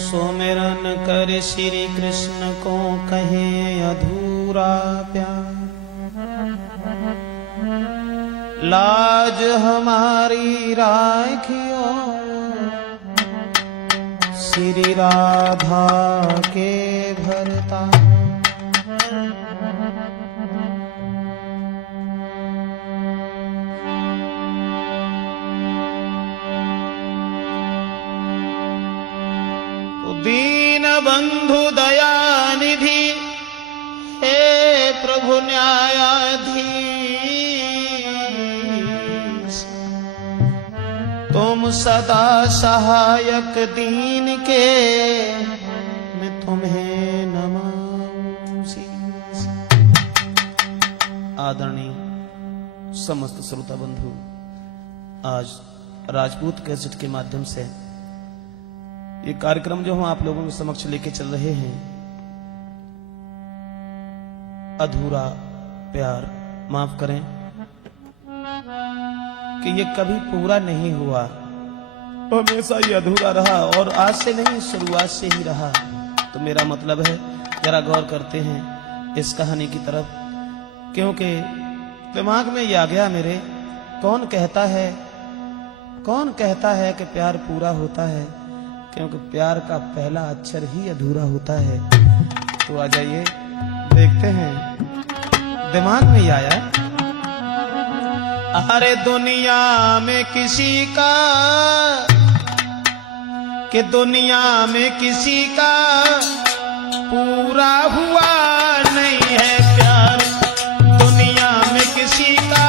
सुमिरन कर श्री कृष्ण को कहे अधूरा प्यार। लाज हमारी राखियो श्री राधा के भरता। दीन बंधु दयानिधि हे प्रभु न्यायाधीश, तुम सदा सहायक दीन के, मैं तुम्हें नमाऊं शीश। आदरणीय समस्त श्रोता बंधु, आज राजपूत कैसेट के माध्यम से ये कार्यक्रम जो हम आप लोगों के समक्ष लेके चल रहे हैं, अधूरा प्यार, माफ करें कि ये कभी पूरा नहीं हुआ, हमेशा ये अधूरा रहा और आज से नहीं, शुरुआत से ही रहा। तो मेरा मतलब है जरा गौर करते हैं इस कहानी की तरफ, क्योंकि दिमाग में ये आ गया मेरे, कौन कहता है कि प्यार पूरा होता है, क्योंकि प्यार का पहला अक्षर ही अधूरा होता है। तो आ जाइए देखते हैं, दिमाग में ही आया। अरे दुनिया में किसी का, कि दुनिया में किसी का पूरा हुआ नहीं है प्यार, दुनिया में किसी का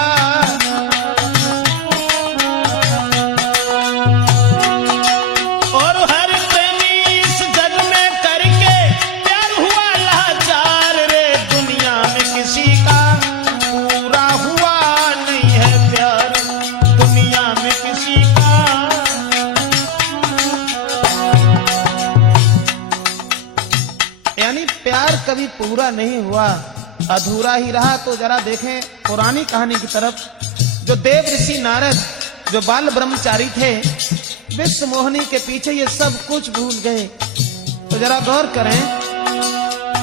कभी पूरा नहीं हुआ, अधूरा ही रहा। तो जरा देखें पुरानी कहानी की तरफ। जो देव ऋषि नारद जो बाल ब्रह्मचारी थे, विश्व मोहिनी के पीछे ये सब कुछ भूल गए। तो जरा गौर करें,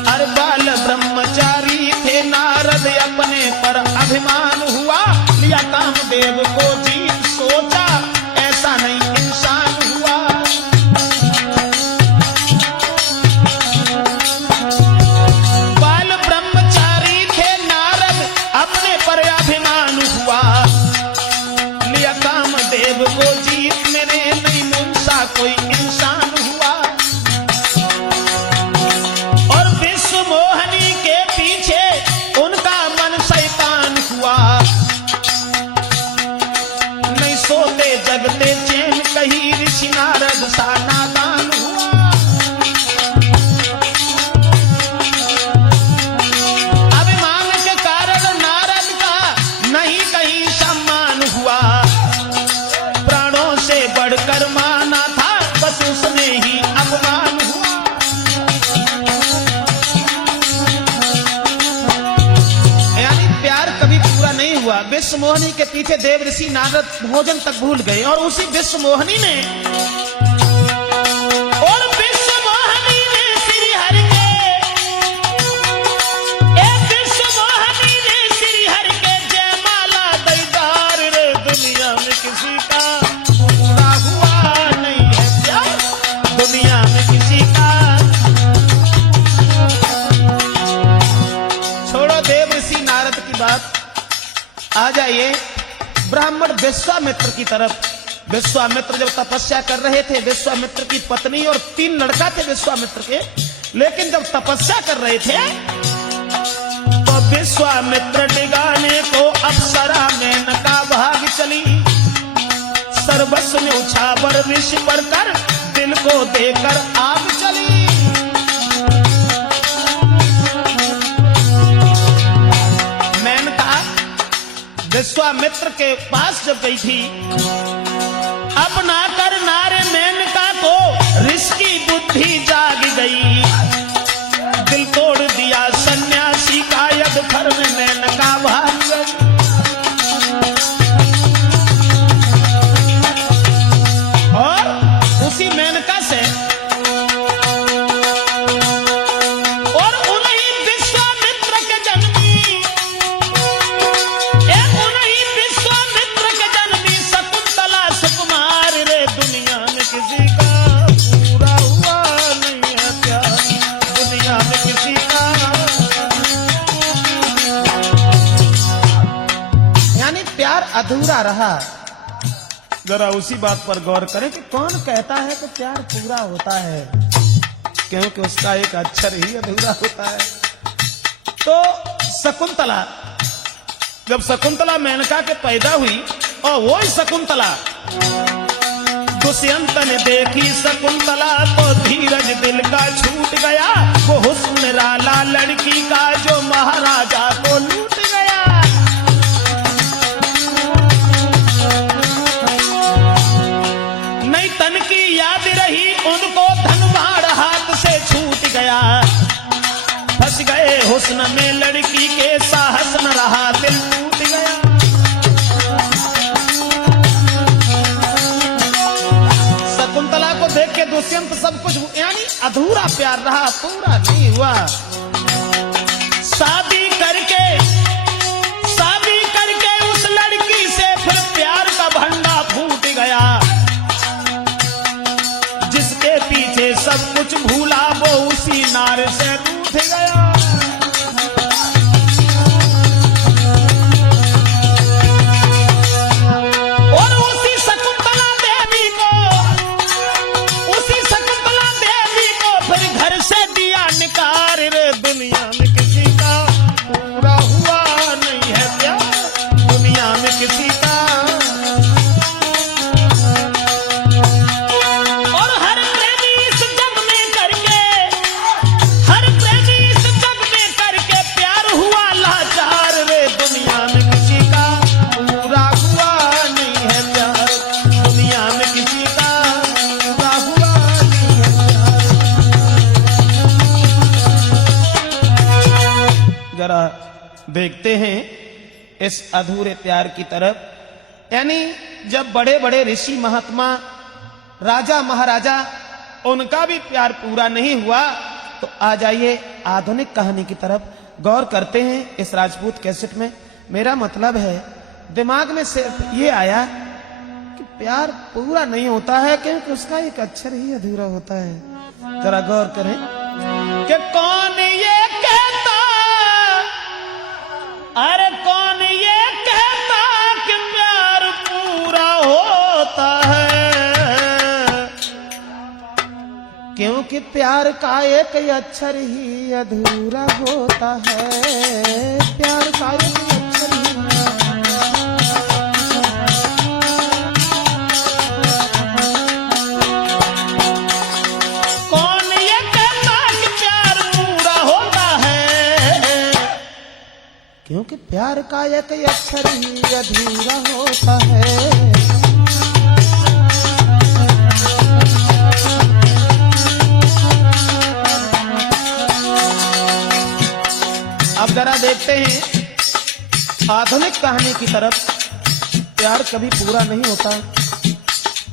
अरे बाल ब्रह्मचारी थे नारद, अपने पर अभिमान हुआ, लिया कामदेव को जीत, सोचा ऐसा नहीं इंसान हुआ। कोई इंसान हुआ और विश्व मोहिनी के पीछे उनका मन शैतान हुआ। नहीं सोते जगते चैन कहीं, ऋषि नारद सा नादान हुआ। अभिमान के कारण नारद का नहीं कहीं सम्मान हुआ, प्राणों से बढ़कर माना बस उसने ही अपमान हुआ। यानी प्यार कभी पूरा नहीं हुआ। विश्व मोहिनी के पीछे देव ऋषि नारद भोजन तक भूल गए और उसी विश्व मोहिनी ने श्री हरि के जयमाला दईदार रे, दुनिया में किसी का पूरा हुआ नहीं है प्यार, दुनिया में किसी का। छोड़ो देव ऋषि नारद की बात, आ जाइए ब्राह्मण विश्वामित्र की तरफ। विश्वामित्र जब तपस्या कर रहे थे, विश्वामित्र की पत्नी और 3 लड़का थे विश्वामित्र के, लेकिन जब तपस्या कर रहे थे तो विश्वामित्र डिगाने को अप्सरा मेनका भाग चली। सर्वस्व ने उछावर विष पर कर, दिल को देकर आग चली। मेनका विश्वामित्र के पास जब गई थी, अपना कर नारे मेनका को ऋषि की बुद्धि जाग गई। दिल तोड़ दिया सन्यासी का, यद फर में मेनका भाग गई। और उसी मेनका से अधूरा रहा। जरा उसी बात पर गौर करें कि कौन कहता है कि प्यार पूरा होता है, क्योंकि उसका एक अक्षर ही अधूरा होता है। तो शकुंतला, जब शकुंतला मेनका के पैदा हुई और वो ही शकुंतला, दुष्यंत ने देखी शकुंतला तो धीरज दिल का छूट गया। वो हुस्न राला लड़की का जो महाराजा को लूट गया। नहीं तन की याद रही उनको, धनवाड़ हाथ से छूट गया। फंस गए हुस्न में लड़की के, साहस न रहा दिल टूट गया। शकुंतला को देख के दुष्यंत सब कुछ, यानी अधूरा प्यार रहा, पूरा नहीं हुआ। शादी करके उस लड़की से फिर प्यार का भंडा फूट गया। जिसके पीछे सब कुछ भूला वो उसी नार से रूठ गया। और उसी शकुंतला देवी को फिर घर से दिया निकाल रे। दुनिया में किसी का पूरा हुआ नहीं है प्यार, दुनिया में किसी का। और हर प्रेमी इस जग में करके प्यार हुआ लाचार रे। दुनिया में किसी का पूरा हुआ नहीं है प्यार, दुनिया में किसी का पूरा हुआ नहीं है प्यार। जरा देखते हैं इस अधूरे प्यार की तरफ। यानी जब बड़े बड़े ऋषि महात्मा, राजा महाराजा, उनका भी प्यार पूरा नहीं हुआ, तो आ जाइए आधुनिक कहानी की तरफ गौर करते हैं इस राजपूत कैसेट में। मेरा मतलब है दिमाग में सिर्फ ये आया कि प्यार पूरा नहीं होता है क्योंकि उसका एक अक्षर ही अधूरा होता है। जरा गौर करें कि कौन ये कहता, अरे कौन ये कहता कि प्यार पूरा होता है, क्योंकि प्यार का एक अक्षर ही अधूरा होता है। प्यार का एक अक्षर ही। कौन ये कहता कि प्यार पूरा होता है, क्योंकि प्यार का एक अक्षर ही अधूरा होता है। अब जरा देखते हैं आधुनिक कहानी की तरफ। प्यार कभी पूरा नहीं होता,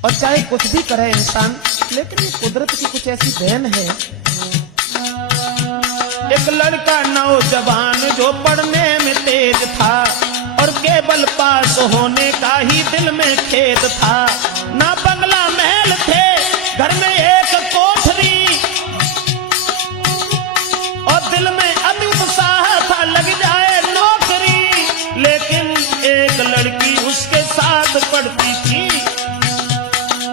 और चाहे कुछ भी करे इंसान, लेकिन ये कुदरत की कुछ ऐसी देन है। एक लड़का नौजवान जो पढ़ने में तेज था, और केवल पास होने का ही दिल में खेद था। ना बंगला महल थे, घर में एक कोठरी, और दिल में अति उत्साह था लग जाए नौकरी। लेकिन एक लड़की उसके साथ पढ़ती थी,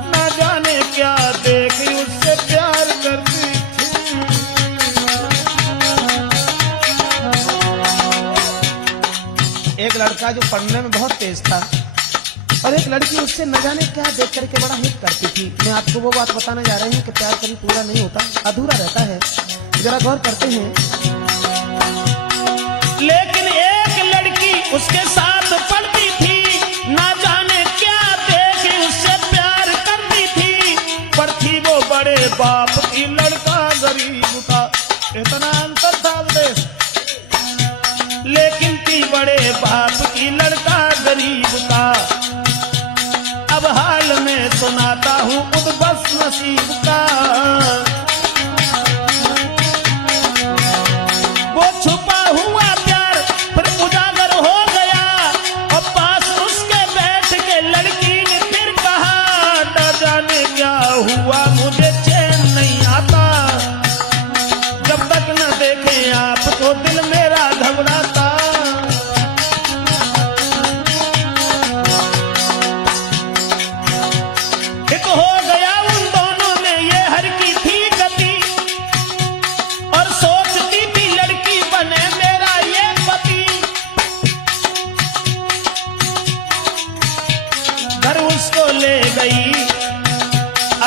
ना जाने क्या देखी उससे प्यार करती थी। एक लड़का जो पढ़ने में बहुत तेज था, और एक लड़की उससे न जाने क्या देख करके बड़ा हित करती थी। मैं आपको वो बात बताने जा रही हूँ कि प्यार कभी पूरा नहीं होता, अधूरा रहता है। जरा गौर करते हैं। लेकिन एक लड़की उसके साथ पढ़ती थी, ना जाने क्या देख उससे प्यार करती थी। पर थी वो बड़े बाप की, लड़का गरीब था, इतना अंतर था देश। लेकिन थी बड़े बाप की, लड़का गरीब था। अब हाल में सुनाता हूँ उद्भव नसीब का। वो छुपा हुआ प्यार फिर उजागर हो गया, और पास उसके बैठ के लड़की ने फिर कहा, न जाने क्या हुआ मुझे चैन नहीं आता, जब तक न देखे आपको दिल मेरा घबराता।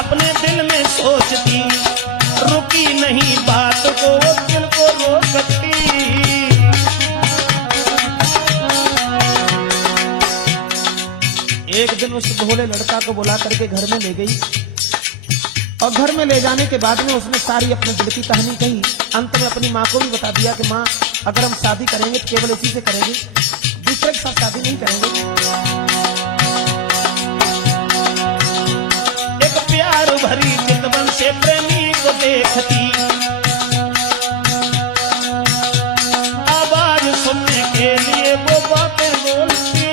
अपने दिल में सोचती, रुकी नहीं बात को वो दिल को रोकती। एक दिन उस भोले लड़का को बुला करके घर में ले गई और घर में ले जाने के बाद में उसने सारी अपने दिल की कहानी कही। अंत में अपनी माँ को भी बता दिया कि माँ, अगर हम शादी करेंगे तो केवल इसी से करेंगे, दूसरे के साथ शादी नहीं करेंगे। एक प्यार भरी चितवन से प्रेमी को देखती, आवाज सुनने के लिए वो बातें बोलती।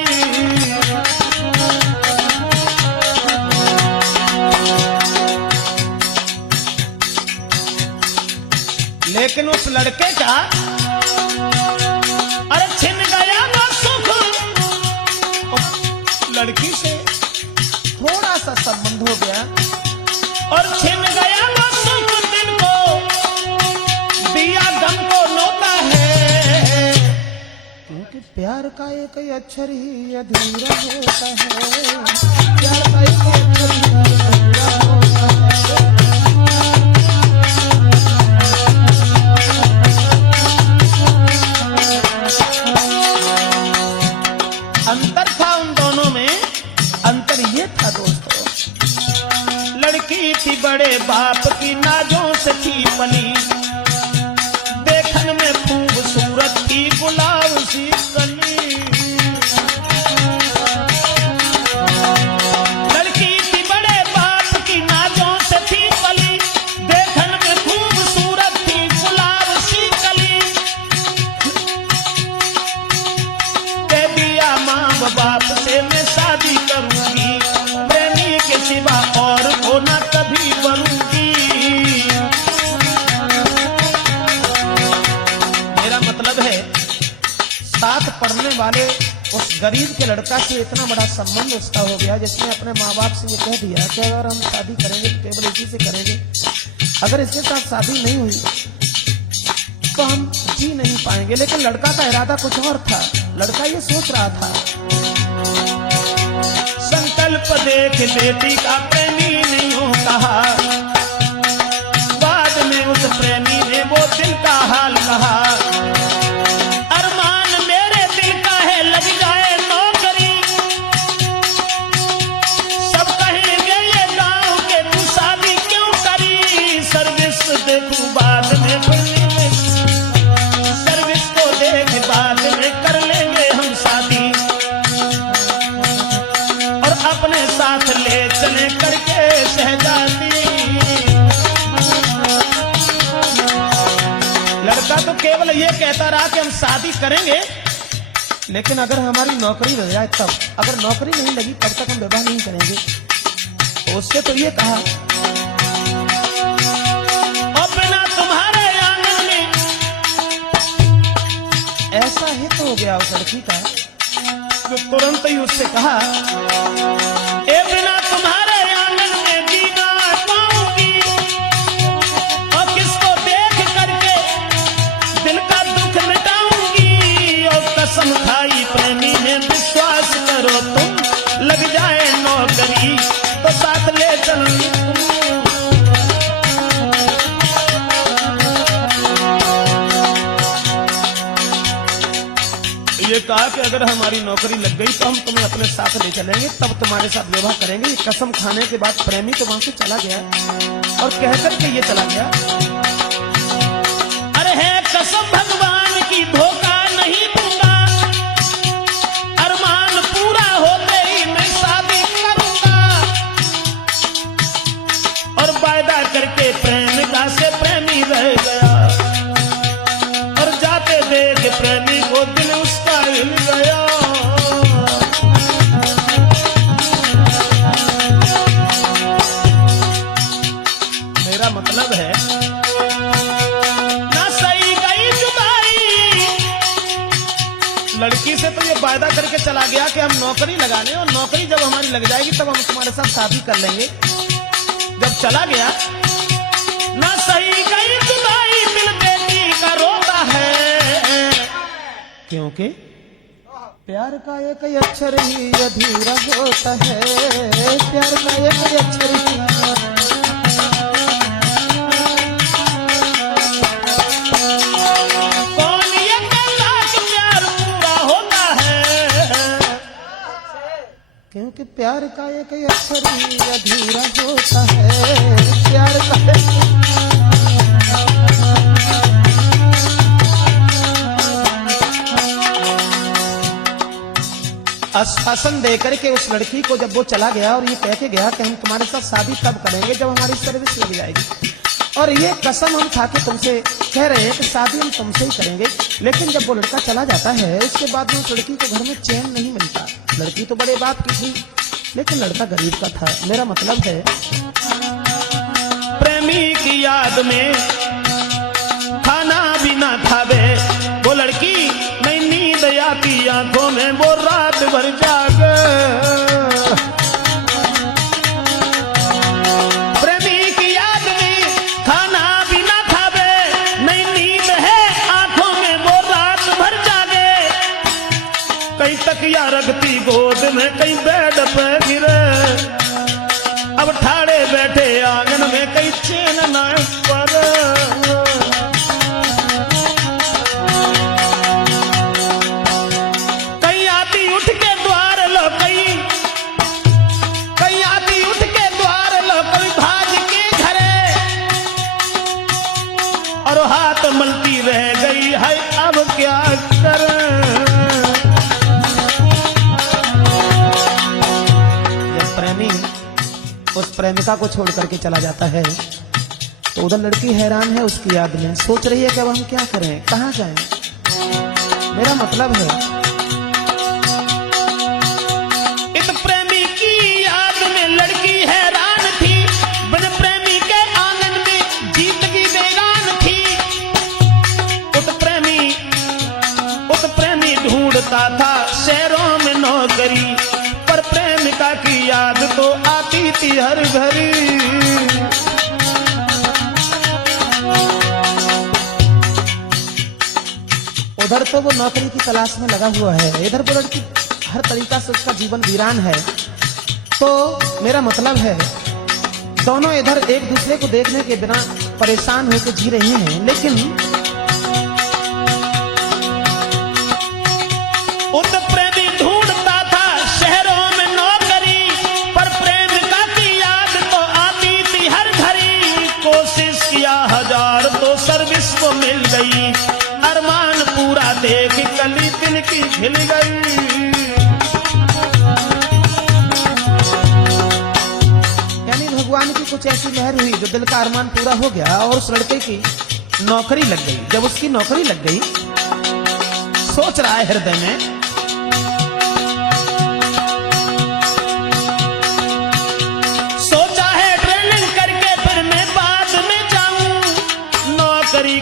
लेकिन उस लड़के का अरे छिन गया ना सुख, लड़की से थोड़ा सा संबंध हो गया और छिन गया ना सुख, दिल को दिया गम को नोता है। क्योंकि प्यार का एक अक्षर ही अधूरा होता है, प्यार का एक अक्षर ही अधूरा होता है। अंतर था उन दोनों में, अंतर ये था दोस्तों, लड़की थी बड़े बाप की नाजों से थी पली, देखन में खूबसूरत थी गुलाब सी कली। लड़की थी बड़े बाप की नाजों से थी पली, देखन में खूबसूरत थी गुलाब सी कली। दे दिया माँ बाप से मैं शादी करूंगी, प्रेमी के सिवा और को ना कभी बनूंगी। मेरा मतलब है, साथ पढ़ने वाले उस गरीब के लड़का से इतना बड़ा संबंध उसका हो गया, जिसने अपने माँ बाप से ये कह दिया कि अगर हम शादी करेंगे तो केवल इसी से करेंगे, अगर इसके साथ शादी नहीं हुई तो हम जी नहीं पाएंगे। लेकिन लड़का का इरादा कुछ और था, लड़का ये सोच रहा था, संकल्प देख बेटी का प्रेमी नहीं हो कहा, बाद में उस प्रेमी ने वो दिल का हाल कहा। अरमान मेरे दिल का है लग जाए नौकरी, सब कहेंगे ये गांव के तू शादी क्यों करी। सर्विस देखूं बाद में, सर्विस को देख बाद में कर लेंगे हम शादी, और अपने साथ ले चले करके शहजादी। लड़का तो केवल ये कहता रहा कि हम शादी करेंगे, लेकिन अगर हमारी नौकरी लग जाए तब, अगर नौकरी नहीं लगी तब तक हम विवाह नहीं करेंगे। तो उससे तो ये कहा, और बिना तुम्हारे आंगन में, ऐसा हित हो गया उस लड़की का जो तुरंत ही उससे कहा, ए बिना तुम्हारे आंगन में जीना पाऊंगी, और किसको देख करके दिल का दुख मिटाऊंगी। और कसम खाई प्रेमी ने, विश्वास करो तुम, लग जाए नौकरी तो साथ ले चलूंगी। ये कहा कि अगर हमारी नौकरी लग गई तो हम तुम्हें अपने साथ ले चलेंगे, तब तुम्हारे साथ विवाह करेंगे। ये कसम खाने के बाद प्रेमी तो वहां से चला गया और कहकर के ये चला गया, अरे है कसम भगवान की धोखा नहीं दूंगा, अरमान पूरा होते ही मैं शादी करूंगा। और वायदा करके प्रेमिका से प्रेमी रह गया, और जाते देख प्रेमी को दिल उसका हिल गया। मेरा मतलब है, ना सही गई जुदाई, लड़की से तो ये वायदा करके चला गया कि हम नौकरी लगा लें, और नौकरी जब हमारी लग जाएगी तब हम तुम्हारे साथ शादी कर लेंगे। जब चला गया, ना सही गई जुदाई, दिल बेटी का रोता है, क्योंकि प्यार का एक अक्षर ही अधूरा होता है, प्यार का एक अक्षर ही प्यार का एक अक्षर ही अधूरा होता है, प्यार का आश्वासन देकर के उस लड़की को जब वो चला गया और ये कह के गया कि हम तुम्हारे साथ शादी तब करेंगे जब हमारी सर्विस लग जाएगी, और ये कसम हम खा के तुमसे कह रहे हैं कि शादी हम तुमसे ही करेंगे। लेकिन जब वो लड़का चला जाता है उसके बाद उस लड़की को घर में चैन नहीं मिलता। लड़की तो बड़े बाप की थी लेकिन लड़का गरीब का था। मेरा मतलब है प्रेमी की याद में खाना भी ना खावे वो लड़की, नहीं नींद आती आंखों में वो रात भर जागे। प्रेमी की याद में खाना भी ना खावे, नहीं नींद है आंखों में वो रात भर जागे। कहीं तकिया रखती गोद में, कहीं बेड पे गिरे, अब ठाड़े बैठे आंगन में कहीं चैन न पर। कहीं आती उठ के द्वार लो, कहीं आती उठ के द्वार लो, कोई भाज के घरे, और हाथ मलती रह गई है अब क्या करें। जब प्रेमी उस प्रेमिका को छोड़ करके चला जाता है तो उधर लड़की हैरान है उसकी याद में, सोच रही है कि अब हम क्या करें, कहाँ जाएं। मेरा मतलब है इस प्रेमी की याद में लड़की हैरान थी, बिन प्रेमी के आंगन में जीतगी बेगान थी। उस प्रेमी ढूंढता था शहरों में नौकरी, पर प्रेमिका की याद तो आती थी हर घड़ी। उधर तो वो नौकरी की तलाश में लगा हुआ है, इधर वो लड़की हर तरीका से उसका जीवन वीरान है। तो मेरा मतलब है दोनों इधर एक दूसरे को देखने के बिना परेशान होकर जी रहे हैं, लेकिन उस प्रेमी ढूंढता था शहरों में नौकरी, पर प्रेमिका की याद तो आती थी हर घड़ी। कोशिश किया हजार तो सर्विस को मिल गई, अरमान पूरा देख कली दिल की खिल गई। यानी भगवान की कुछ ऐसी मेहर हुई जो दिल का अरमान पूरा हो गया और उस लड़के की नौकरी लग गई। जब उसकी नौकरी लग गई, सोच रहा है हृदय में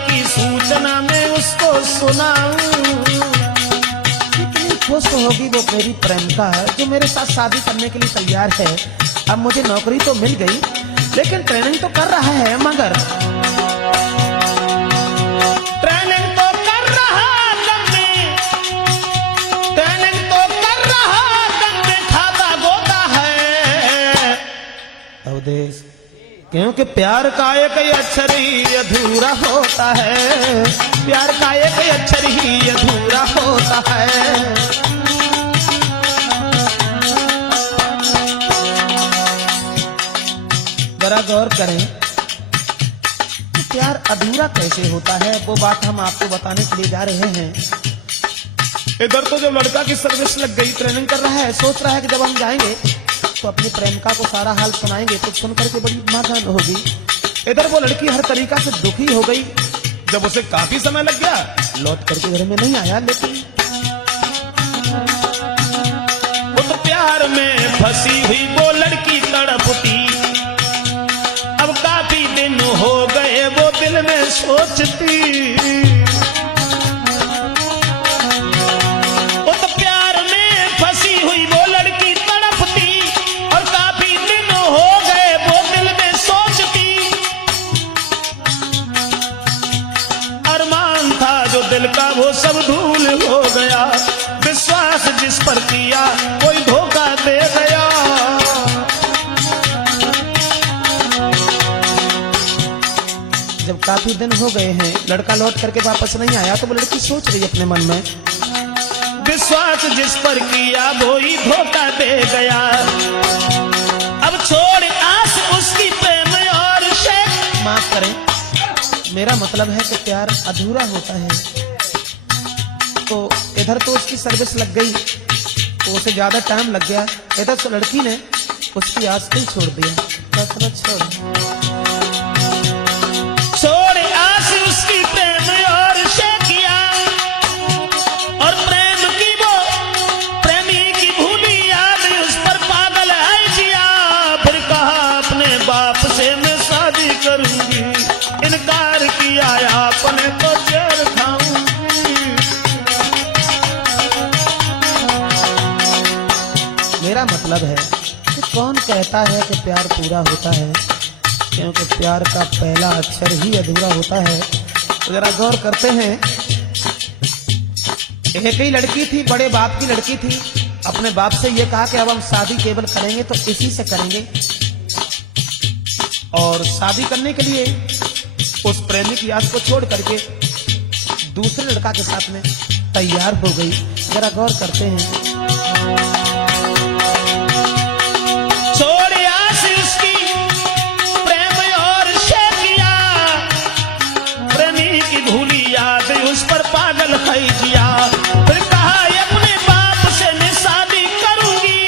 की सूचना में उसको सुनाऊं। कितनी खुश होगी वो मेरी प्रेमिका जो मेरे साथ शादी करने के लिए तैयार है। अब मुझे नौकरी तो मिल गई लेकिन ट्रेनिंग तो कर रहा है, मगर ट्रेनिंग तो कर रहा दम में, ट्रेनिंग तो कर रहा दम में खाता गोता है। अवधेश, क्योंकि प्यार का एक अक्षर ही अधूरा होता है, प्यार का एक अक्षर ही अधूरा होता है। जरा गौर करें कि प्यार अधूरा कैसे होता है, वो बात हम आपको बताने के लिए जा रहे हैं। इधर तो जो लड़का की सर्विस लग गई, ट्रेनिंग कर रहा है, सोच रहा है कि जब हम जाएंगे तो अपनी प्रेमिका को सारा हाल सुनाएंगे तो सुन करके बड़ी मागान होगी। इधर वो लड़की हर तरीका से दुखी हो गई। जब उसे काफी समय लग गया, लौट करके घर में नहीं आया, लेकिन वो तो प्यार में फंसी हुई वो लड़की तड़पती। अब काफी दिन हो गए वो दिल में सोचती। दिल का वो सब धूल हो गया, विश्वास जिस पर किया कोई धोखा दे गया। जब काफी दिन हो गए हैं, लड़का लौट करके वापस नहीं आया, तो वो लड़की सोच रही अपने मन में, विश्वास जिस पर किया वो ही धोखा दे गया। अब छोड़ आस उसकी प्रेम और शेख। माफ करें, मेरा मतलब है कि प्यार अधूरा होता है। तो इधर तो उसकी सर्विस लग गई, तो उसे ज्यादा टाइम लग गया। इधर तो लड़की ने उसकी आस को ही छोड़ दिया। छोड़ आस उसकी प्रेम और शेखिया, और प्रेम की वो प्रेमी की भूली याद उस पर पागल है जिया। फिर कहा अपने बाप से मैं शादी करूंगी, इनकार किया आपने तो जेल खाऊंगी। मेरा मतलब है कि कौन कहता है कि प्यार पूरा होता है, क्योंकि प्यार का पहला अक्षर ही अधूरा होता है। तो जरा गौर करते हैं, एक ही लड़की थी, बड़े बाप की लड़की थी। अपने बाप से ये कहा कि अब हम शादी केवल करेंगे तो इसी से करेंगे, और शादी करने के लिए उस प्रेमी की आस को छोड़ करके दूसरे लड़का के साथ में तैयार हो गई। जरा गौर करते हैं, छोड़ आस उसकी प्रेम और शेखिया, प्रेमी की भूली याद उस पर पागल है जिया। फिर कहा अपने बाप से मैं शादी करूंगी,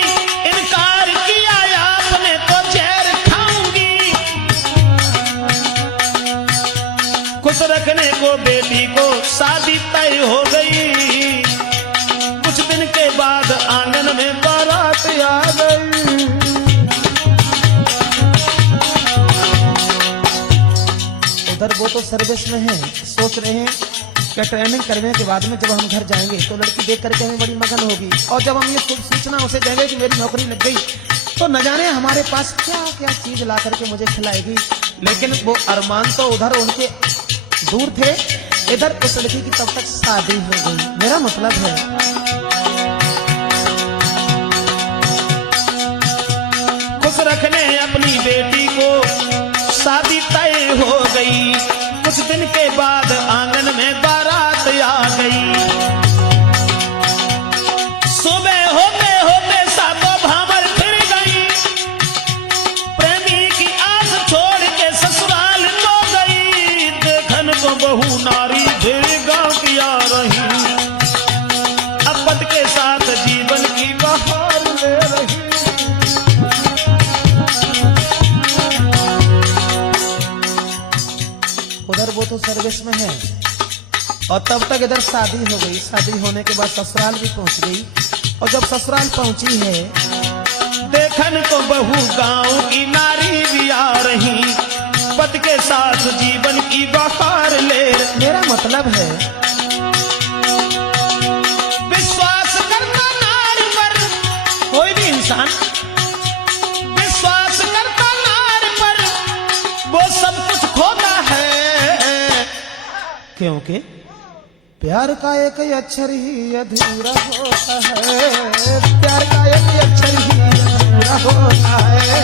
इनकार किया आपने तो जहर खाऊंगी। खुश रखने को बेटी को शादी तय हो गई। कुछ दिन के बाद आंगन में बारात आ गई। उधर वो तो सर्विस में है, सोच रहे हैं कि ट्रेनिंग करने के बाद में जब हम घर जाएंगे तो लड़की देख करके हमें बड़ी मगन होगी, और जब हम ये सूचना उसे देंगे कि मेरी नौकरी लग गई, तो न जाने हमारे पास क्या क्या चीज ला करके मुझे खिलाएगी। लेकिन वो अरमान तो उधर उनके दूर थे, इधर उस लड़की की तब तक शादी हो गई। मेरा मतलब है खुश रखने अपनी बेटी को शादी तय हो गई। कुछ दिन के बाद आंगन में बारात आ गई। सुबह होते होते सातों भामर फिर गई। प्रेमी की आस छोड़ के ससुराल तो गई। देखन को बहू नारी फिर गांव की आ रही, अब पति के साथ जीवन की बहार ले रही। उधर वो तो सर्विस में है, और तब तक इधर शादी हो गई। शादी होने के बाद ससुराल भी पहुंच गई, और जब ससुराल पहुंची है, देखन को बहू गांव की नारी भी आ रही, पति के साथ जीवन की बहार ले। मेरा मतलब है विश्वास करना नारी पर, कोई भी इंसान विश्वास करता नारी पर, वो सब कुछ खोता है। क्योंकि प्यार का एक अक्षर ही अधूरा होता है। प्यार का एक अक्षर ही अधूरा होता है।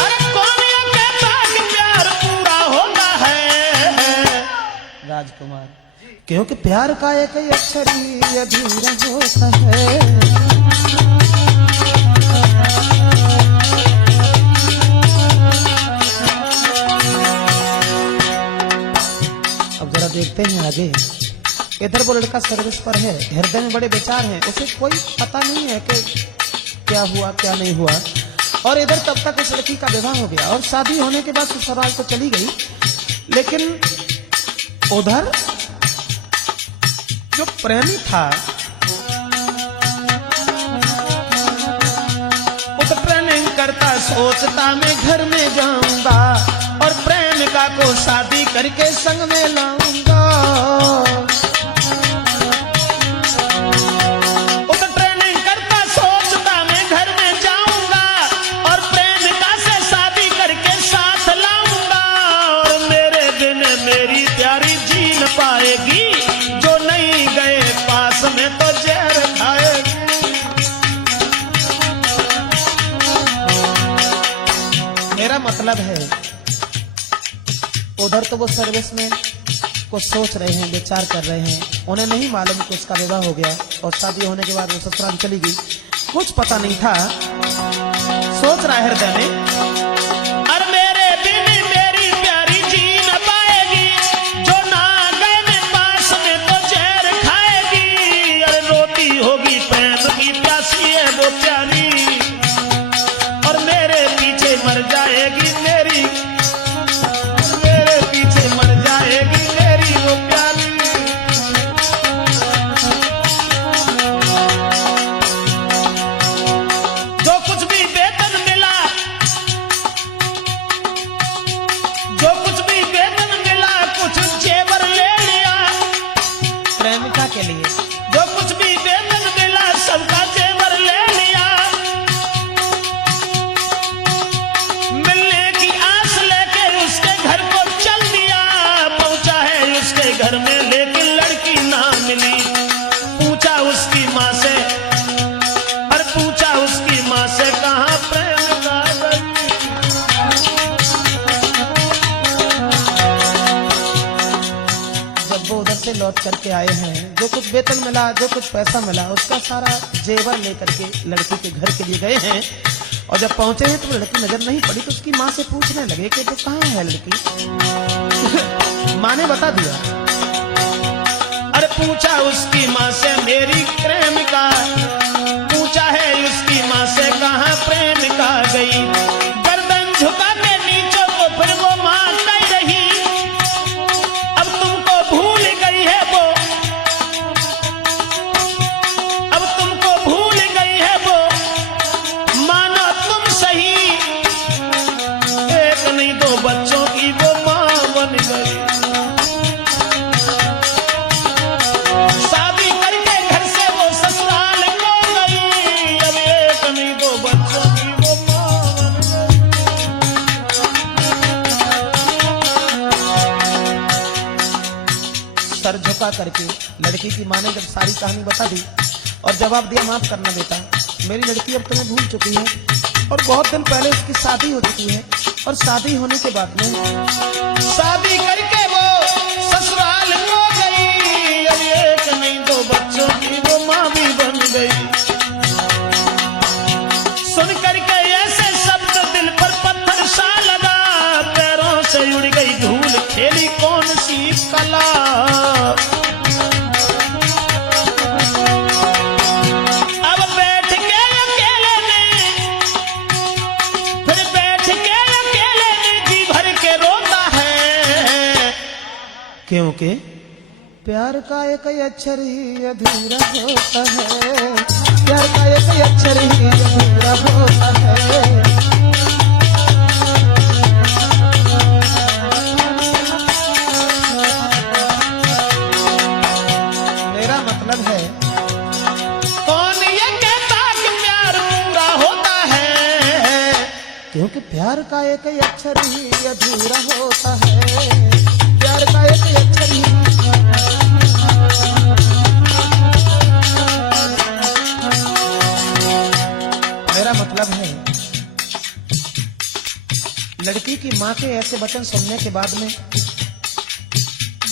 अरे कौन ये कहता कि प्यार पूरा होता है? राजकुमार, क्योंकि प्यार का एक अक्षर ही अधूरा होता है। देखते हैं आगे। इधर वो लड़का सर्विस पर है, हृदय में बड़े विचार हैं, उसे कोई पता नहीं है कि क्या हुआ क्या नहीं हुआ। और इधर तब तक उस लड़की का विवाह हो गया, और शादी होने के बाद ससुराल तो चली गई। लेकिन उधर जो प्रेमी था वो तो ट्रेनिंग करता, सोचता मैं घर में जाऊंगा, और प्रेमिका को शादी करके संग में लाऊंगा। वो तो ट्रेनिंग करता, सोचता मैं घर में जाऊंगा, और प्रेमिका से शादी करके साथ लाऊंगा। और मेरे बिन मेरी प्यारी जी न पाएगी, जो नहीं गए पास में तो जहर खाएगी। मेरा मतलब है उधर तो वो सर्विस में कुछ सोच रहे हैं, विचार कर रहे हैं, उन्हें नहीं मालूम कि उसका विवाह हो गया और शादी होने के बाद वो ससुराल चली गई। कुछ पता नहीं था, सोच रहा है हृदय में, अरे मेरे बिन मेरी प्यारी जी न पाएगी, जो ना गए में पास में तो जहर खाएगी। अरे रोती होगी प्रेम की प्यासी है वो प्यारी, और मेरे पीछे मर जाएगी मेरे पीछे मर जाएगी मेरी वो प्यारी। जो कुछ भी वेतन मिला, जो कुछ भी वेतन मिला, कुछ जेवर ले लिया। प्रेमिका के लिए जो कुछ भी वेतन मिला, सबका जेवर ले लिया। मिलने की आस लेके उसके घर को चल दिया। पहुंचा है उसके घर में लेकिन लड़की ना मिली। पूछा उसकी माँ से, और पूछा उसकी माँ से कहाँ प्रेमिका गई। जब वो उधर से लौट करके आए हैं, जो कुछ वेतन मिला, जो कुछ पैसा मिला, उसका सारा जेवर लेकर के लड़की के घर के लिए गए हैं। और जब पहुंचे हैं तो लड़की नजर नहीं पड़ी, तो उसकी माँ से पूछने लगे कि वो कहाँ है लड़की। माँ ने बता दिया। अरे पूछा उसकी माँ से मेरी प्रेमिका, पूछा है उसकी माँ से कहाँ प्रेमिका गई। गर्दन झुका के नीचे को फिर वो माँ कह रही, अब तुमको भूल गई है वो, अब तुमको भूल गई है वो, मानो तुम सही। एक नहीं दो बच्चों की वो माँ बन गई। शादी करके घर से वो ससुराल को गई। अब एक नहीं दो बच्चों की वो माँ बन गई। सर झुका करके लड़की की माँ ने जब सारी कहानी बता दी और जवाब दिया, माफ करना बेटा, मेरी लड़की अब तुम्हें भूल चुकी है और बहुत दिन पहले उसकी शादी हो चुकी है। और शादी होने के बाद में शादी करके वो ससुराल को गई। अब एक नहीं दो बच्चों की वो माँ भी बन गई। सुन करके ऐसे शब्द दिल पर पत्थर सा लगा। पैरों से उड़ गई धूल, खेली कौन सी कला। अब बैठ के अकेले में, फिर बैठ के अकेले में जी भर के रोता है। क्योंकि प्यार का एक अक्षर ही अधूरा होता है, प्यार का एक अक्षर ही अधूरा होता है। मेरा मतलब है, कौन ये कहता कि प्यार पूरा होता है। क्योंकि प्यार का एक अक्षर ही अधूरा होता है, प्यार का एक अक्षर ही। मेरा मतलब है, लड़की की माँ के ऐसे वचन सुनने के बाद में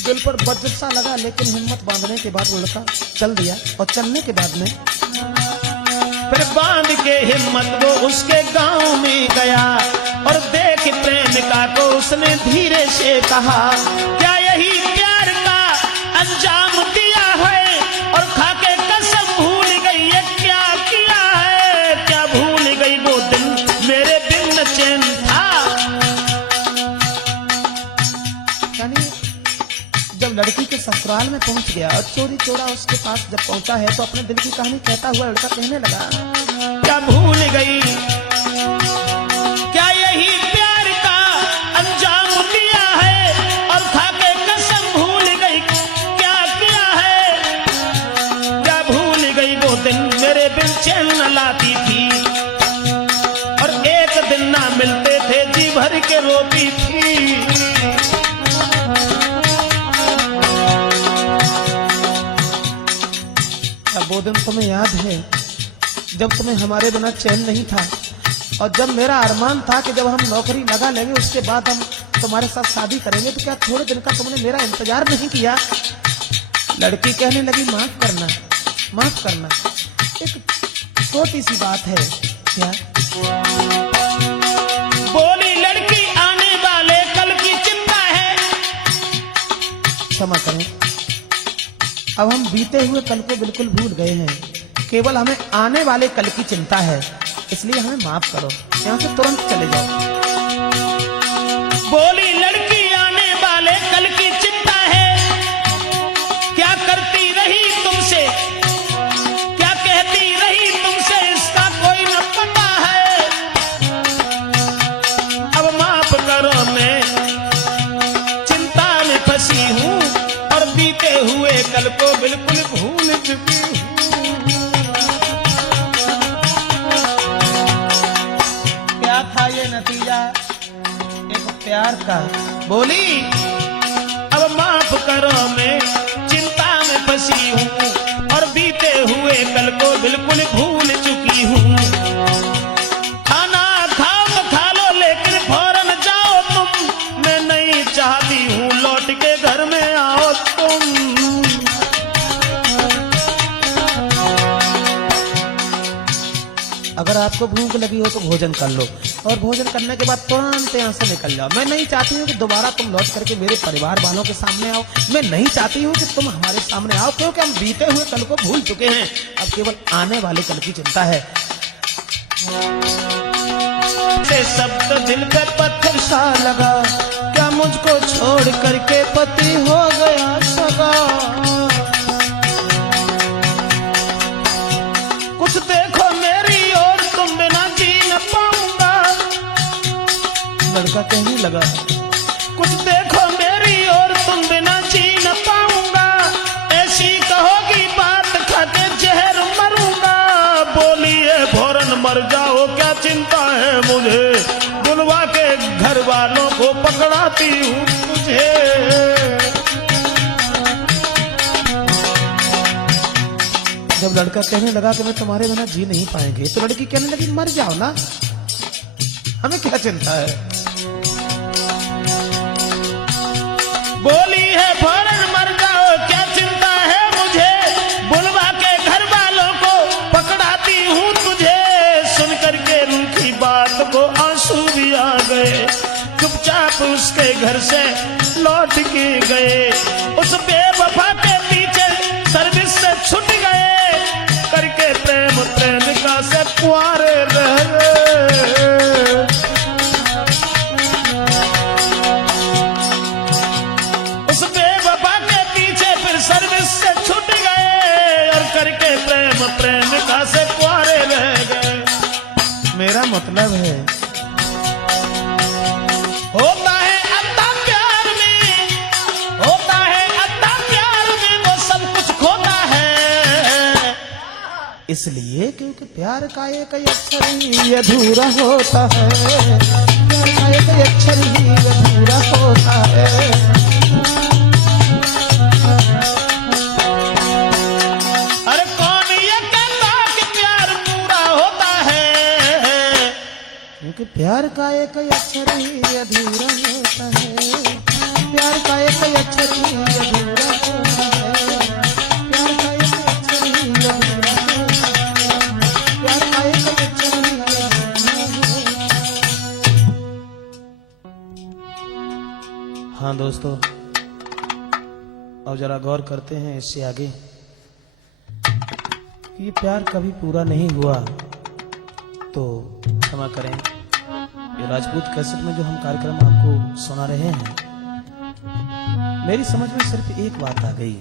दिल पर वज्र सा लगा, लेकिन हिम्मत बांधने के बाद वो लड़का चल दिया। और चलने के बाद में फिर बांध के हिम्मत वो उसके गांव में गया और देख प्रेमिका को उसने धीरे से कहा, क्या यही प्यार का अंजाम दिया है। और खाके कसम भूल गई ये क्या किया है। क्या भूल गई वो दिन मेरे बिन चैन था। यानी जब लड़की के ससुराल में पहुंच गया और चोरी चोरा उसके पास जब पहुंचा है, तो अपने दिल की कहानी कहता हुआ लड़का कहने लगा, क्या भूल गई, क्या यही प्यार का अंजाम दिया है। और खाके कसम भूल गई क्या किया है। क्या भूल गई वो दिन मेरे बिन चैन न लाती थी। और एक दिन ना मिलते थे जी भर के रोती थी। अब वो दिन तुम्हें याद है जब तुम्हें हमारे बिना चैन नहीं था, और जब मेरा अरमान था कि जब हम नौकरी लगा लेंगे उसके बाद हम तुम्हारे साथ शादी करेंगे, तो क्या थोड़े दिन का तुमने मेरा इंतजार नहीं किया? लड़की कहने लगी माफ करना, माफ करना, एक छोटी सी बात है। क्या? बोली लड़की आने वाले कल की चिंता है। क्षमा करें, अब हम बीते हुए कल को बिल्कुल भूल गए हैं, केवल हमें आने वाले कल की चिंता है, इसलिए हमें माफ करो, यहाँ से तुरंत चले जाओ। बोली लड़की आने वाले कल की चिंता है, क्या करती रही तुमसे, क्या कहती रही तुमसे, इसका कोई न पता है। अब माफ करो, मैं चिंता में फंसी हूँ और बीते हुए कल को बिल्कुल भूल चुकी हूँ। क्या था ये नतीजा एक प्यार का? बोली अब माफ करो, मैं चिंता में फंसी हूँ और बीते हुए कल को बिल्कुल भूल चुकी हूँ। खाना खाओ तो खा लो, लेकिन फौरन जाओ तुम, मैं नहीं चाहती हूँ लौट के घर में आओ तुम। अगर आपको भूख लगी हो तो भोजन कर लो, और भोजन करने के बाद तुरंत यहाँ से निकल जाओ। मैं नहीं चाहती हूँ कि दोबारा तुम लौट करके मेरे परिवार वालों के सामने आओ, मैं नहीं चाहती हूँ कि तुम हमारे सामने आओ, क्योंकि हम बीते हुए कल को भूल चुके हैं, अब केवल आने वाले कल की चिंता है। से शब्द दिल पे पत्थर सा लगा, क्या मुझको छोड़ करके पति हो गया सगा। कुछ देखो मेरी और तुम बिना जी न पाऊंगा। लड़का कहने लगा, कुछ देखो मेरी और तुम बिना जी न पाऊंगा, ऐसी कहोगी बात खाके जहर मरूंगा। बोली है फौरन मर जाओ, क्या चिंता है मुझे, बुलवा के घर वालों को पकड़ाती हूँ तुझे। जब लड़का कहने लगा कि मैं तुम्हारे बिना जी नहीं पाएंगे, तो लड़की कहने लगी मर जाओ ना, हमें क्या चिंता है। बोली है फौरन मर जाओ, क्या चिंता है मुझे, बुलवा के घर वालों को पकड़ाती हूँ तुझे। सुन करके रूठी बात को आंसू भी आ गए, चुपचाप उसके घर से लौट के गए। उस बेवफा के पीछे सर्विस से छूट गए, करके प्रेम प्रेमिका से कुंवारे रह गए। उस बेवफा के पीछे फिर सर्विस से छूट गए और करके प्रेम प्रेमिका से कुंवारे रह गए। मेरा मतलब है होता है अद्दा प्यार में, होता है अद्दा प्यार में, वो सब कुछ खोता है। इसलिए क्योंकि प्यार का एक अक्षर ही अधूरा होता है, प्यार का एक अक्षर ही अधूरा होता है। अरे कौन ये कहता कि प्यार पूरा होता है, क्योंकि प्यार का एक अक्षर ही अधूरा होता है, प्यार का एक अक्षर ही अधूरा होता है, प्यार का एक अक्षर ही अधूरा होता है, प्यार का एक अक्षर ही अधूरा होता है। हाँ दोस्तों, अब जरा गौर करते हैं इससे आगे कि ये प्यार कभी पूरा नहीं हुआ तो क्षमा करें। ये राजपूत कैसेट में जो हम कार्यक्रम आपको सुना रहे हैं, मेरी समझ में सिर्फ एक बात आ गई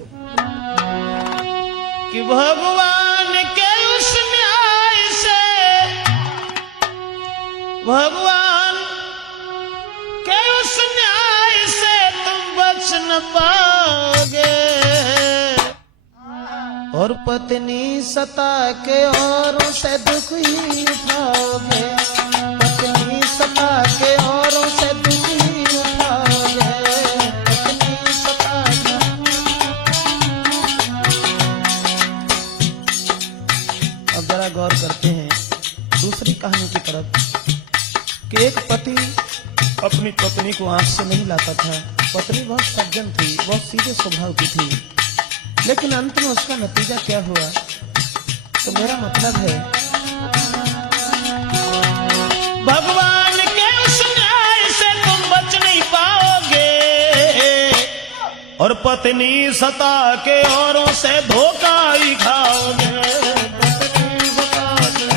कि भगवान के उस न्याय से, भगवान के उस न्याय से तुम बच न पाओगे, और पत्नी सता के औरों से दुख ही उठाओगे, पत्नी सता के औरों से दुख ही उठाओगे, पत्नी सता के। अब जरा गौर करते हैं दूसरी कहानी की तरफ। एक पति अपनी पत्नी को आंख से नहीं लाता था। पत्नी बहुत सज्जन थी, बहुत सीधे स्वभाव की थी, लेकिन अंत में उसका नतीजा क्या हुआ? तो मेरा मतलब है भगवान के उस न्याय से तुम बच नहीं पाओगे, और पत्नी सता के औरों से धोखा ही खाओगे। पत्नी सता के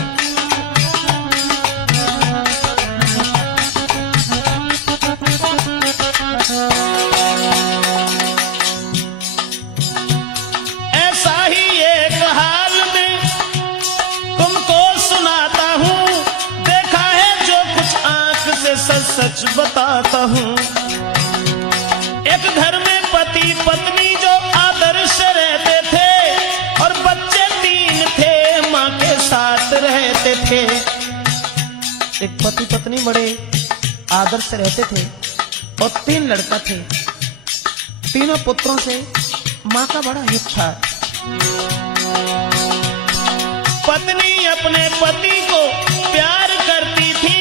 ऐसा ही एक हाल में तुमको सुनाता हूँ, देखा है जो कुछ आंख से सच सच बताता हूँ। एक घर में पति पत्नी जो आदर्श रहते थे, और बच्चे 3 थे, माँ के साथ रहते थे। एक पति पत्नी बड़े आदर से रहते थे और 3 लड़का थे। तीनों पुत्रों से माँ का बड़ा हित था। पत्नी अपने पति को प्यार करती थी,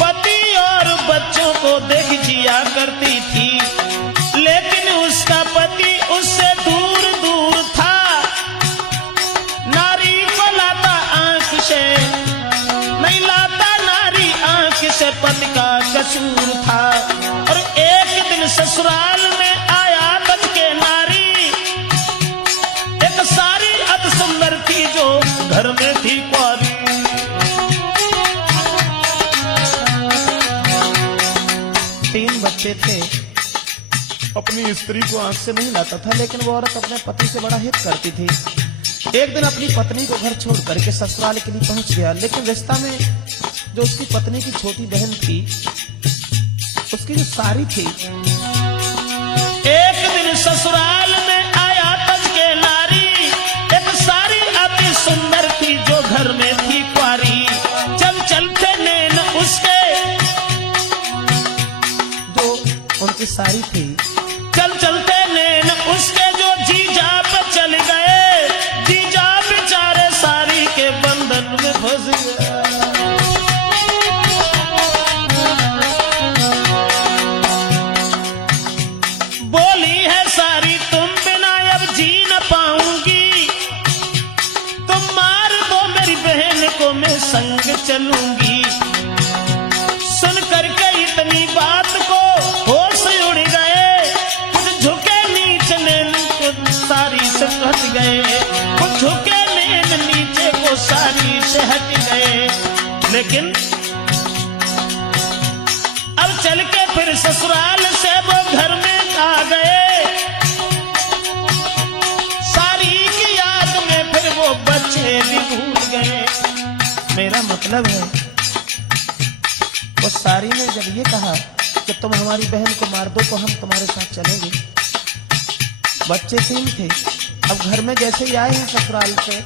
पति और बच्चों को देख जिया करती थी, लेकिन उसका पति उससे दूर दूर था। नारी को लाता आंख से नहीं लाता, नारी आंख से पति का कसूर था। और एक दिन ससुराल में आया बच के नारी, एक सारी अति सुंदर थी जो घर में थी कुंवारी। 3 बच्चे थे। अपनी स्त्री को आंख से नहीं लाता था, लेकिन वो औरत अपने पति से बड़ा हित करती थी। एक दिन अपनी पत्नी को घर छोड़ करके ससुराल के लिए पहुंच गया, लेकिन रास्ता में जो उसकी पत्नी की छोटी बहन थी, उसकी जो सारी थी, एक दिन ससुराल में आया तज के नारी, एक सारी अति सुंदर थी जो घर में थी कुंवारी। चल चलते नैन उसके, जो उनकी सारी थी, चल चलते नैन उसके जो जीजा पे चल गए, जीजा बेचारे सारी के बंधन में फंस गए। बोली है सारी तुम बिना अब जी न पाऊंगी, तुम मार दो मेरी बहन को मैं संग चलूंगी। सुन करके इतनी बात को होश उड़ गए, कुछ झुके नीचे नैन को सारी से हट गए, कुछ झुके नैन नीचे को सारी से हट गए। लेकिन अब चल के फिर ससुराल से वो घर में आ गए, सारी की याद में फिर वो बच्चे भी भूल गए। मेरा मतलब है वो सारी ने जब ये कहा कि तुम हमारी बहन को मार दो तो हम तुम्हारे साथ चलेंगे। बच्चे 3 थे। अब घर में जैसे ही आए हैं ससुराल से,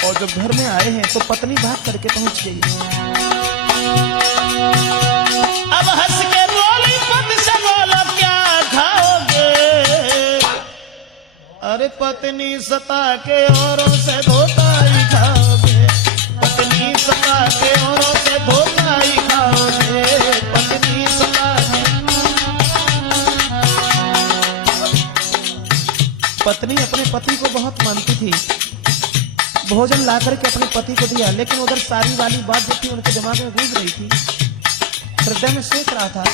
और जब घर में आए हैं तो पत्नी भाग करके पहुंच गई। अब हंस के बोली पति से, बोलो क्या खाओगे? अरे पत्नी सता के औरों से धोखा ही खाओगे, पत्नी सता के औरों से धोखा ही खाओगे, पत्नी सता के। पत्नी अपने पति को बहुत मानती थी। भोजन ला करके अपने पति को दिया, लेकिन उधर सारी वाली बात जो थी उनके दिमाग में गूंज रही थी, हृदय में सोच रहा था।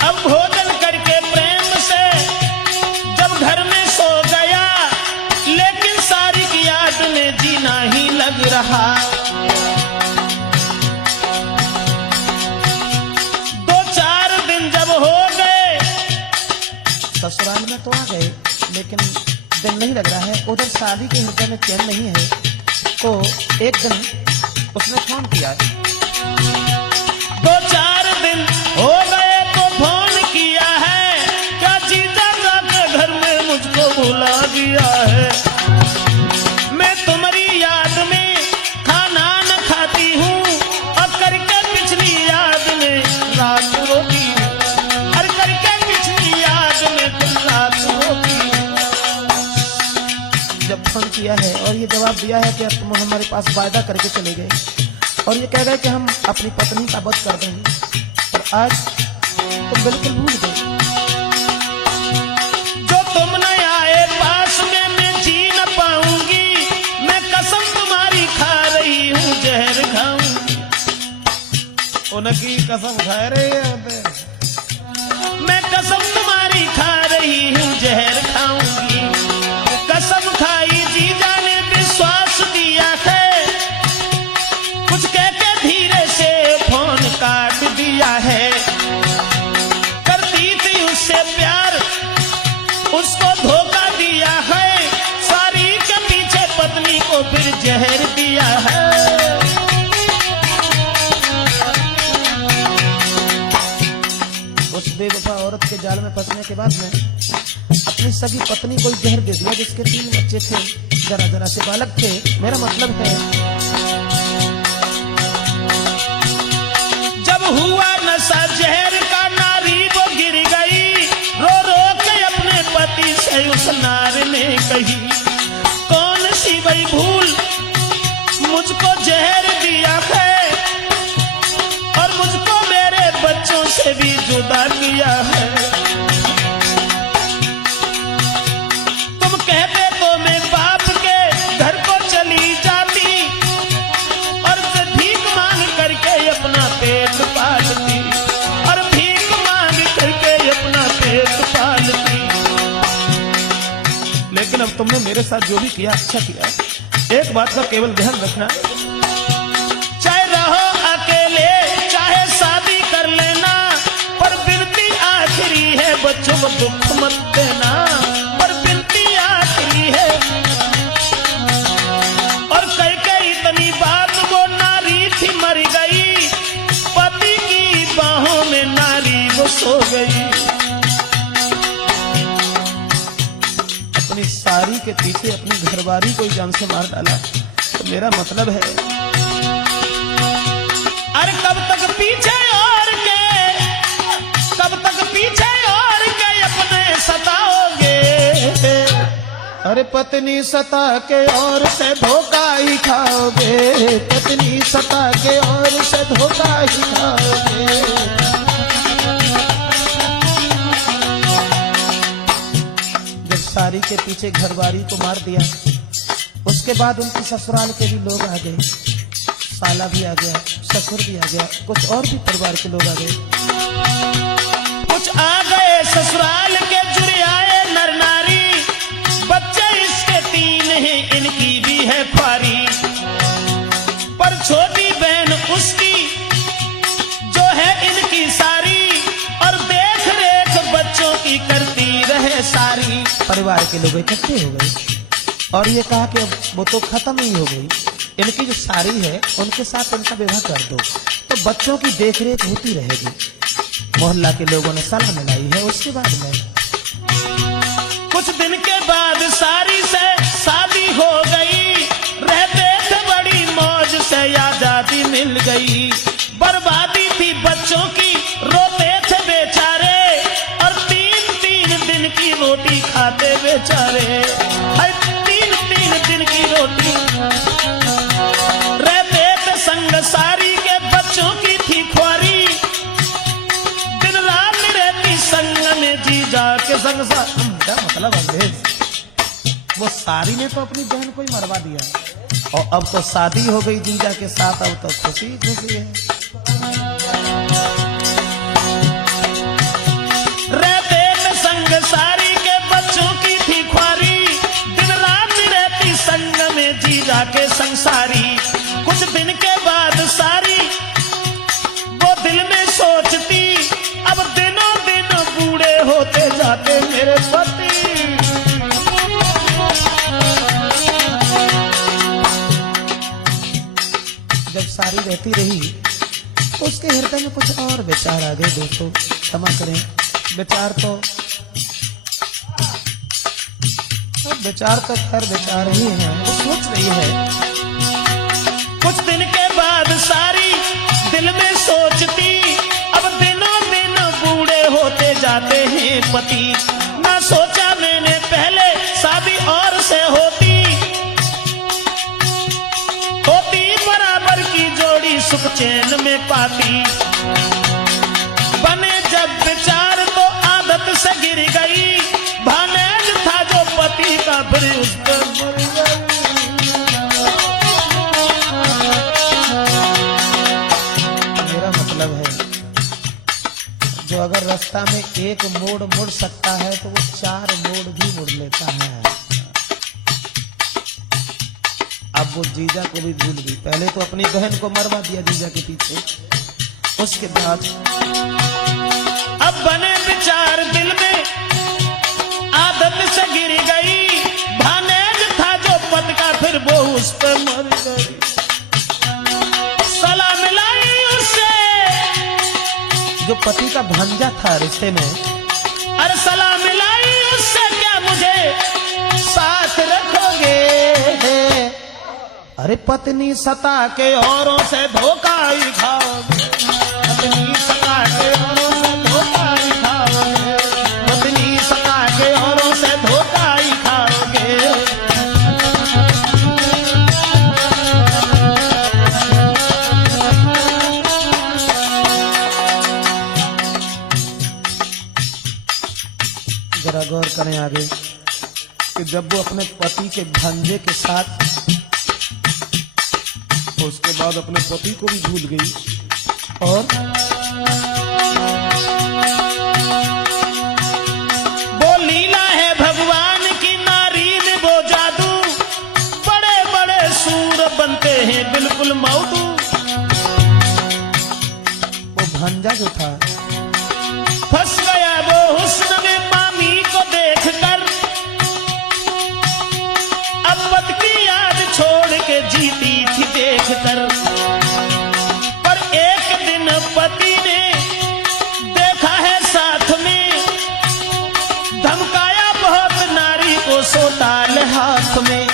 अब भोजन करके प्रेम से जब घर में सो गया, लेकिन सारी की याद में जीना ही लग रहा। 2-4 दिन जब हो गए, ससुराल में तो आ गए, लेकिन दिल नहीं लग रहा है। उधर शादी के हृदय में चैन नहीं है। तो एक दिन उसने फोन किया। 2-4 दिन हो गए तो फोन किया है, क्या जीजा के घर में मुझको बुला दिया है। मैं तुम्हारी याद में खाना न खाती हूँ, और करके पिछली याद में रात रोती हूँ, और करके पिछली याद दिया है कि तुम हमारे पास वायदा करके चले गए और ये कह गए कि हम अपनी पत्नी का वध कर देंगे, और आज तुम बिल्कुल भूल गए। जो तुम न आए पास में मैं जी न पाऊंगी, मैं कसम तुम्हारी खा रही हूँ जहर खाऊंगी। उनकी कसम खा रहे हैं, मैं कसम तुम्हारी खा रही हूँ जहर खाऊंगी। कसम खाई जीजा ने विश्वास दिया है, कुछ कह के धीरे से फोन काट दिया है। करती थी उससे प्यार, उसको धोखा दिया है, सारी के पीछे पत्नी को फिर जहर दिया है। उस बेवफा औरत के जाल में फंसने के बाद में अपनी सगी पत्नी को जहर दे दिया, जिसके 3 बच्चे थे, जरा जरा से बालक थे। मेरा मतलब है जब हुआ नशा जहर का, नारी वो गिर गई, रो रो के अपने पति से उस नार ने कही, कौन सी वही भूल मुझको जहर दिया है, और मुझको मेरे बच्चों से भी जुदा किया है। तुम कहते तो मैं बाप के घर को चली जाती, और भीख मांग करके अपना पेट पालती, और भीख मांग करके अपना पेट पालती। लेकिन अब तुमने मेरे साथ जो भी किया अच्छा किया। एक बात का केवल ध्यान रखना, चाहे रहो अकेले चाहे शादी कर लेना, पर बिनती आखिरी है बच्चों को दुख मत देना, पर बिनती आखिरी है। और कह के इतनी बात वो नारी थी मर गई, पति की बाहों में नारी वो सो गई। अपनी सारी के पीछे अपनी घरवाली को ही जान से मार डाला। तो मेरा मतलब है, अरे कब तक पीछे और के, कब तक पीछे और के अपने सताओगे। अरे पत्नी सता के और से धोखा ही खाओगे, पत्नी सता के और से धोखा ही खाओगे। सारी के पीछे घरवाली को मार दिया, उसके बाद उनकी ससुराल के भी लोग आ गए, साला भी आ गया, ससुर भी आ गया, कुछ और भी परिवार के लोग आ गए। कुछ आ गए ससुराल के जुड़े आए नर नारी, बच्चे इसके 3 हैं, इनकी भी है पारी, पर छोटी बहन उसकी जो है इनकी सारी, और देख रेख बच्चों की करती रहे सारी। परिवार के लोग इकट्ठे हो गए और ये कहा कि अब वो तो खत्म ही हो गई, इनकी जो सारी है उनके साथ इनका विवाह कर दो, तो बच्चों की देखरेख होती रहेगी। मोहल्ला के लोगों ने सलाह मिलाई है। उसके बाद में कुछ दिन के बाद सारी से शादी हो गई, रहते थे बड़ी मौज से, आजादी मिल गई। बर्बादी थी बच्चों की, रोते थे बेचारे, और 3-3 दिन की रोटी खाते बेचारे। 3-3 दिन की रोटी रहते थे संग सारी के, बच्चों की थी ख्वारी, दिन रात रहती संग में जी जाके संग सा। क्या मतलब अंग्रेज, वो सारी ने तो अपनी बहन को ही मरवा दिया, और अब तो शादी हो गई जीजा के साथ, अब तो खुशी खुशी है। रहते थे संग सारी के, बच्चों की थी ख्वारी, दिन रात रहती संग में जी जाके संसारी। कुछ दिन के बाद सारी वो दिल में सोचती, अब दिनों दिन बूढ़े होते जाते मेरे पति। जब सारी रहती रही तो उसके हृदय में कुछ और विचार आ गए। दोस्तों क्षमा करें, विचार तो खैर विचार ही है, वो सोच रही है। कुछ दिन के बाद सारी दिल में सोचती, अब दिनों दिन बूढ़े होते जाते हैं पति। ना सोचा मैंने पहले शादी और से होती, सुख चैन में पाती। बने जब विचार तो आदत से गिर गई, भानेज था जो पति का फिर उस पर मर गई। मेरा मतलब है जो अगर रास्ता में एक मोड़ मुड़ सकता है तो वो 4 मोड़ भी मुड़ लेता है। अब वो जीजा को भी भूल गई। पहले तो अपनी बहन को मरवा दिया जीजा के पीछे, उसके बाद अब बने विचार दिल में, आदत से गिर गई, भानेज था जो पति का फिर वो उस पर मर गई। सलाह मिलाई उससे जो पति का भांजा था रिश्ते में, अरे सलाह मिलाई उससे क्या मुझे साथ रखोगे। अरे पत्नी सता के औरों से धोखा ही खाओगे, पत्नी सता के औरों से धोखा ही खाओगे, पत्नी सता के औरों से धोखा ही खाओगे। जरा गौर करें आगे कि जब वो अपने पति के भांजे के साथ, उसके बाद अपने पति को भी भूल गई और वो लीला है भगवान की, नारी में वो जादू, बड़े बड़े सूर बनते हैं बिल्कुल मौदू। वो भांजा जो था फंस गया वो हुस्न में मामी को देखकर, अब पति की याद छोड़ के जीती थी देखकर। पर एक दिन पति ने देखा है साथ में, धमकाया बहुत नारी को सोताल हाथ में।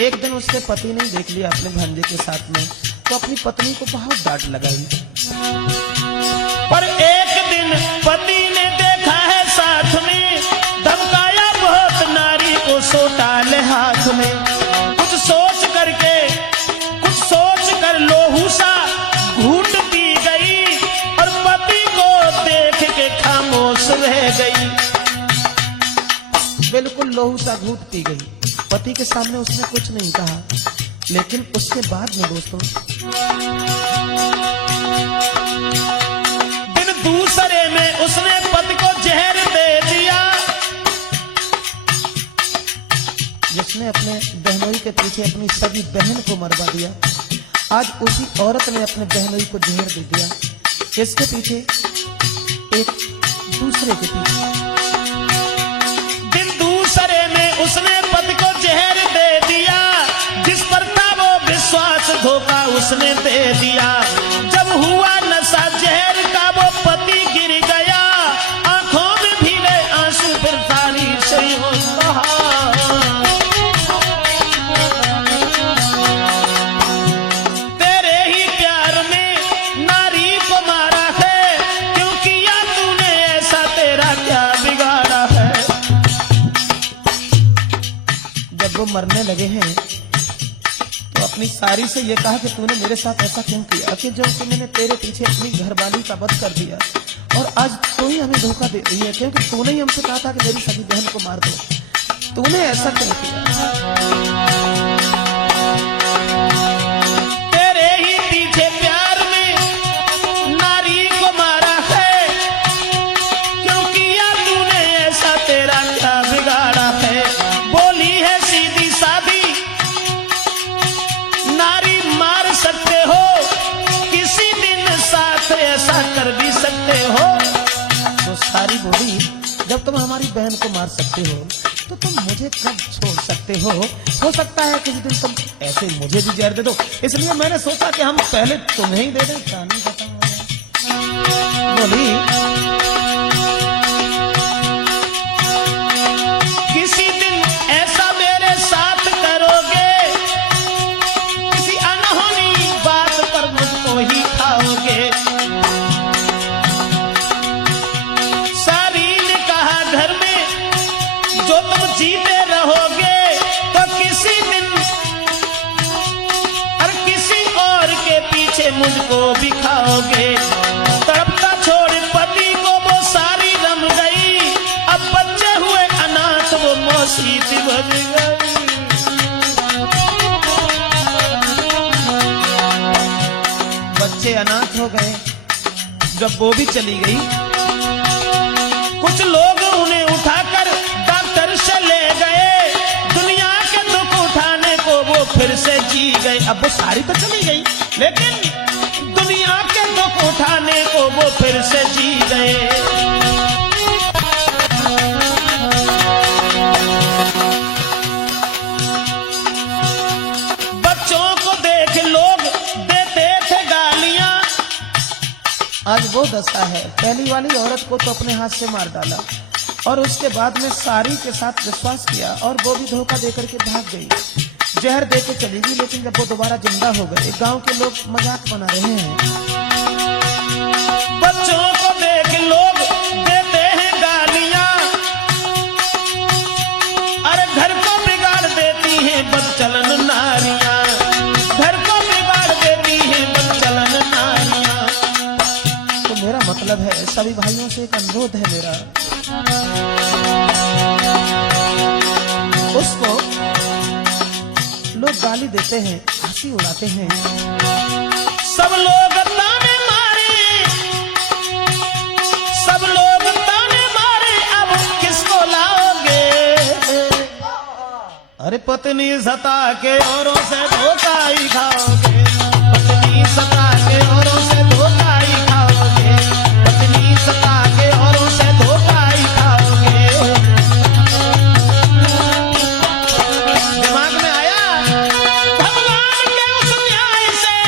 एक दिन उसके पति ने देख लिया अपने भांजे के साथ में, तो अपनी पत्नी को बहुत डांट लगाई। पर एक दिन पति ने देखा है साथ में, धमकाया बहुत नारी को सोताल हाथ में। कुछ सोच कर लोहू सा घूट पी गई, और पति को देख के खामोश रह गई। बिल्कुल लोहू सा घूट पी गई। पति के सामने उसने कुछ नहीं कहा, लेकिन उसके बाद में दोस्तों दिन दूसरे में उसने पति को जहर दे दिया। जिसने अपने बहनोई के पीछे अपनी सगी बहन को मरवा दिया, आज उसी औरत ने अपने बहनोई को जहर दे दिया। किसके पीछे? एक दूसरे के पीछे। दिन दूसरे में उसने पति को जहर दे दिया, जिस पर था वो विश्वास धोखा उसने दे दिया। जब हुआ नशा जहर का वो पति गिर गया, आंखों में भीगे आंसू फिर तारी से हो कहा। तेरे ही प्यार में नारी को मारा है, क्योंकि या तूने ऐसा, तेरा क्या बिगाड़ा है। जब वो मरने लगे हैं तो अपनी सारी से ये कहा कि तूने मेरे साथ ऐसा क्यों किया, कि जो कि मैंने तेरे पीछे अपनी घरवाली का वध कर दिया और आज तू ही हमें धोखा दे रही है, क्योंकि तूने ही हमसे कहा था कि मेरी सगी बहन को मार दो। तूने ऐसा क्यों किया? तेरे ही पीछे प्यार में नारी को मारा है, क्योंकि या तूने ऐसा, तेरा क्या बिगाड़ा है। बोली है सीधी सादी, नारी मार सकते हो, किसी दिन साथ ऐसा कर भी सकते हो। तो सारी बोली, जब तुम हमारी बहन को मार सकते हो तो तुम मुझे कब छोड़ सकते हो सकता है किसी दिन तुम ऐसे मुझे भी जहर दे दो, इसलिए मैंने सोचा कि हम पहले तुम्हें ही दे दें, क्या नहीं पता। बोली किसी दिन ऐसा मेरे साथ करोगे, किसी अनहोनी बात पर मुझको ही खाओगे। सारी ने कहा घर में जो तुम जीते रहोगे, तो किसी दिन और किसी पीछे मुझको भी खाओगे। तड़पता छोड़ पति को वो सारी रम गई, अब बच्चे हुए अनाथ वो मौसी बन गई। बच्चे अनाथ हो गए जब वो भी चली गई। कुछ लोग उन्हें उठाकर डॉक्टर से ले गए, दुनिया के दुख उठाने को वो फिर से जी गए। अब वो सारी तो चली गई, लेकिन दुनिया के दुख उठाने को वो फिर से जी गए। बच्चों को देख लोग देते थे गालियां, आज वो दशा है। पहली वाली औरत को तो अपने हाथ से मार डाला और उसके बाद में सारी के साथ विश्वास किया और वो भी धोखा देकर के भाग गई, जहर दे के चली गई। लेकिन जब वो दोबारा जिंदा हो गए, गांव के लोग मजाक बना रहे हैं। बच्चों को देख लोग देते हैं गालियां, अरे घर को बिगाड़ देती हैं बदचलन नारियां, घर को बिगाड़ देती हैं बदचलन नारियां। तो मेरा मतलब है, सभी भाइयों से एक अनुरोध है मेरा, उसको लोग गाली देते हैं, हंसी उड़ाते हैं। सब लोग ताने मारे, सब लोग ताने मारे, अब किसको लाओगे। अरे पत्नी सता के औरों से धोखा ही खाओगे, पत्नी सता के औरों से धोखा ही खाओगे, पत्नी सता के औरों से धोखा ही खाओगे। दिमाग में आया? भगवान के उस न्याय से,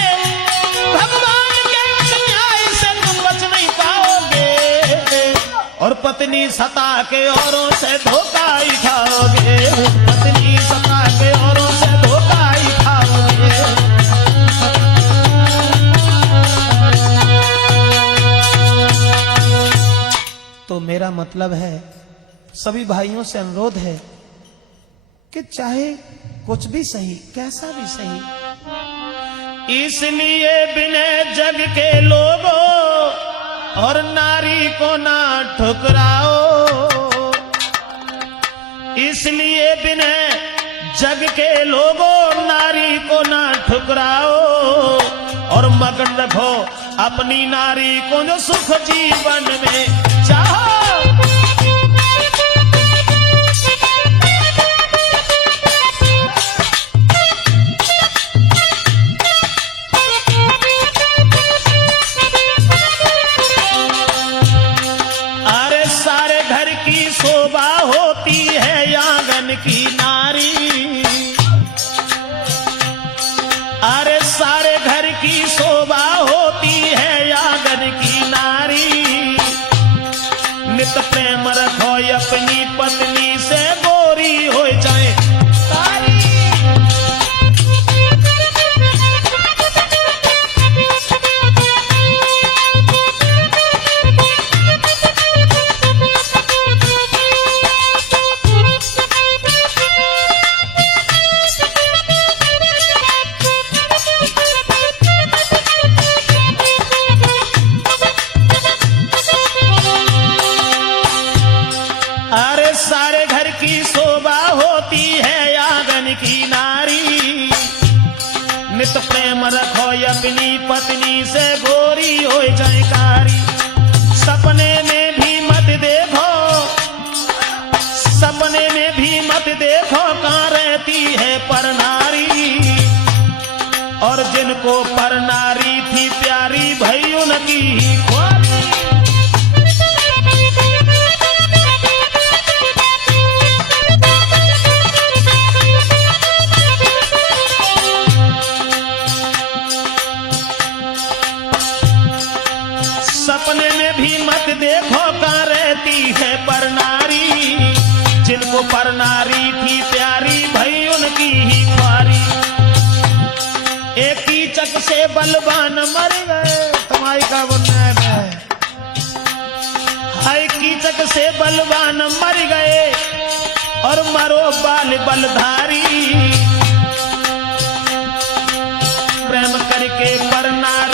भगवान के उस न्याय से तुम बच नहीं पाओगे, और पत्नी सता के औरों से धोखा ही खाओगे, पत्नी सता के औरों से धोखा ही खाओगे। तो मेरा मतलब है, सभी भाइयों से अनुरोध है कि चाहे कुछ भी सही, कैसा भी सही, इसलिए विनय जग के लोगों और नारी को ना ठुकराओ, इसलिए विनय जग के लोगों नारी को ना ठुकराओ, और मगन रखो अपनी नारी को जो सुख जीवन में चाहो। अरे सारे घर की शोभा होती है आंगन की नारी, अरे सारे घर की शोभा होती है आंगन की नारी। नित प्रेम रखो अपनी पत्नी से, गोरी हो जाए तारी। अरे सारे घर की शोभा होती है आंगन की नारी। नित प्रेम रखो अपनी पत्नी से, गोरी हो जयकारी। सपने में भी मत देखो, सपने में भी मत देखो कहाँ रहती है पर नारी, और जिनको पर नारी थी प्यारी भई उनकी ही ख्वारी। सपने में भी मत देखो कहाँ रहती है पर नारी, जिनको पर नारी थी प्यारी भई उनकी ही ख्वारी। एक कीचक से बलवान मर गए, तुम्हारी का बुनियाद है। हाय कीचक से बलवान मर गए, और मरो बाल बलधारी। प्रेम करके पर नारी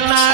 नर